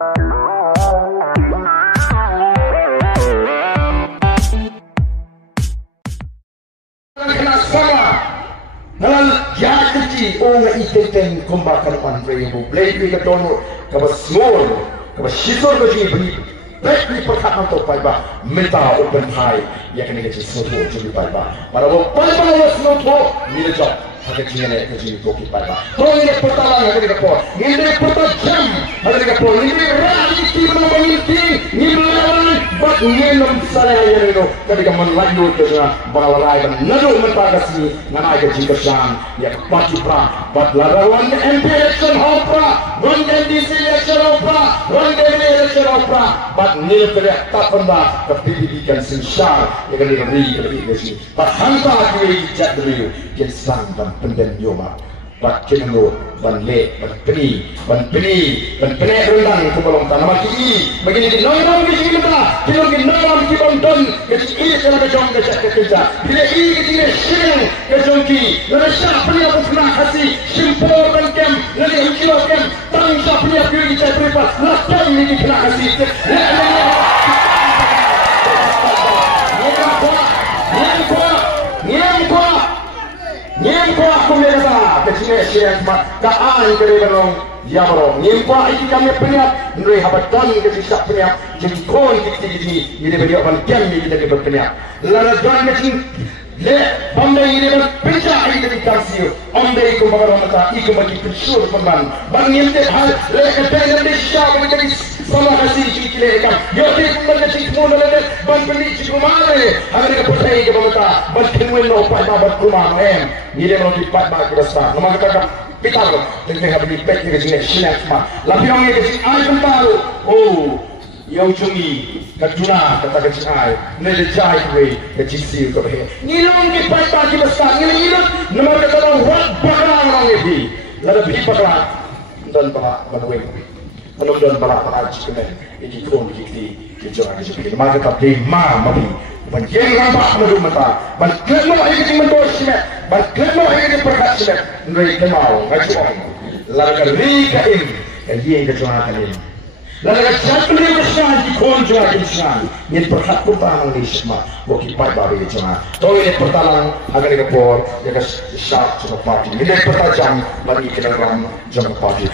Ngal jati orang itenten kombat kanuan beribu blade we katono kaba small kaba shizor baji bani baik ni perkhidmatan tu payah minta open high ya kena kerja semua tu payah pada payah was no tu ni job pakai cina kerja tu payah tu ni pertama yang kena kau ini pertama jam ada kau ini rani tim menginti ni melawan buat ni nom saya yang itu ketika menlayu tu sana balai dan nado mentagasi nama kerja kerjaan ya pasti pra buat lawan MP election hopra one DC election hopra one election hopra buat ni kerja tak pernah kepikiran sensar yang kena beri sini buat hantar dia jat dulu kisah dan pendem yoma buat kenal ban le ban peni rendang sebelum tanam kiri begini di nomor begini kita kilo di nomor kibonton kecil kalau kejong kerja bila ini kecil sing kejongki lalu siapa yang pernah kasih simpul dan kem lalu kilo kem tang siapa yang kiri saya beripas lakukan ini kena kasih Nyempo aku merasa kecil siang kaan kereberong yamarong nyempo iki kami peniap ndoi habatan kecil sak peniap jadi kon kecil ini beri akan kami kita berpeniap lalu join kecil le bamba ini berpecah ini dari kasih anda ikut mengarang mata ikut bagi persur pemban bangin hal le kedai dan siapa menjadi sama kasih cikile ikan yote kumanda cikmu nalade ban beli cikumare agar ke percaya ke bangsa ban kenwen no pa ba kumang ni dia mau dipat ba kurasa nama kata pitar tengah habis pek ni sini sinak ma lapiong ni kasi ay kentaro oh yang cumi kajuna kata kecai ni lejai we kecisi ko he ni long ni pat ba ki besar ni nama kata wat barang ni lalu bi pakla dan pa banwe kalau dan para cikgu ini kron dikiti kecuali seperti maka tapi mapi banjir rampak menurut mata banjir no ini cuma dos me banjir no ini perkat me ndoi kemau ngacuang lalu rika ini dia kecuali kali lalu satu ni besar di konjua kecuali ini perkat pertama ni semua bagi pada bagi kecuali tahu ini pertama agar kepor ya kes syak cuma parti ini pertajam bagi kendaraan jam parti